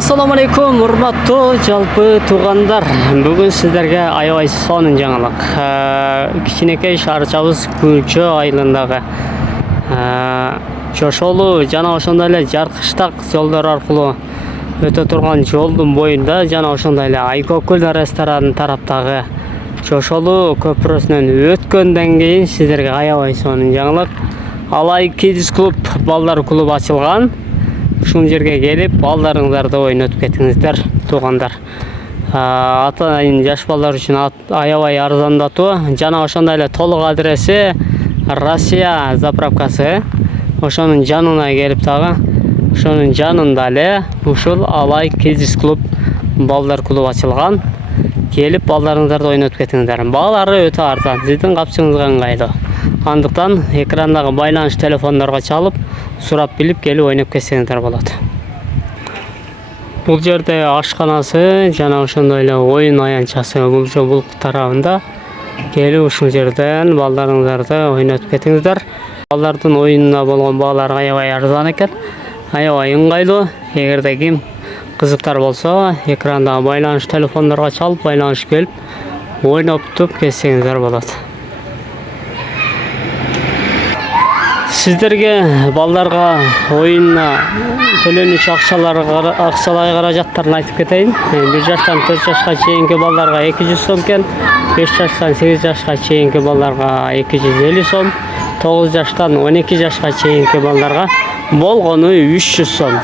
Assalamu alaikum, урматтуу жалпы туугандар. Бүгүн сиздерге аябай сонун жаңылык. Кичинекей шаарчабыз Күлчө айылындагы Чошолу жана ошондой эле Жаркыштак жолдор аркылуу өтө турган жолдун боюнда жана ошондой эле Айкөкүл ресторанын тараптагы Чошолу көпүрөсүнөн өткөндөн кийин сиздерге аябай сонун жаңылык. Алай Kids клуб балдар клубу ачылган. Ушул жерге келип, балдарыңыздарды ойнотуп кетиңиздер, туугандар. Атайын жаш балдар үчүн аябай арзандатуу жана ошондой эле толук адреси Россия заправкасы. Ошонун жанына келип дагы, ошонун жанында эле ушул Алай Kids клуб балдар клубу ачылган. Келип балдарыңыздарды ойнотуп кетиңиздер. Баалары өтө арзан, сиздин капчыгыңызга ыңгайлуу. Андыктан экрандагы байланыш телефондорго чалып, сурап билип келип ойноп кетсеңиздер болот. Бул жерде ашканасы жана ошондой эле оюн аянтчасы бул тарабында. Келип ушул жерден балдарыңыздарды ойнотуп кетиңиздер. Балдардын оюнуна болгон баалар аябай арзан экен, аябай ыңгайлуу. Эгерде ким кызыктар болсо, экрандагы байланыш телефондорго чалып, байланышып келип ойноптуп кетсеңиздер болот. Сиздерге балдарга оюнуна төлөнүүчү акчалай каражаттарын айтып кетейин. 1 жаштан 4 жашка чейинки балдарга 200 сом экен, 5 жаштан 8 жашка чейинки балдарга 250 сом, 9 жаштан 12 жашка чейинки балдарга болгону 300 сом.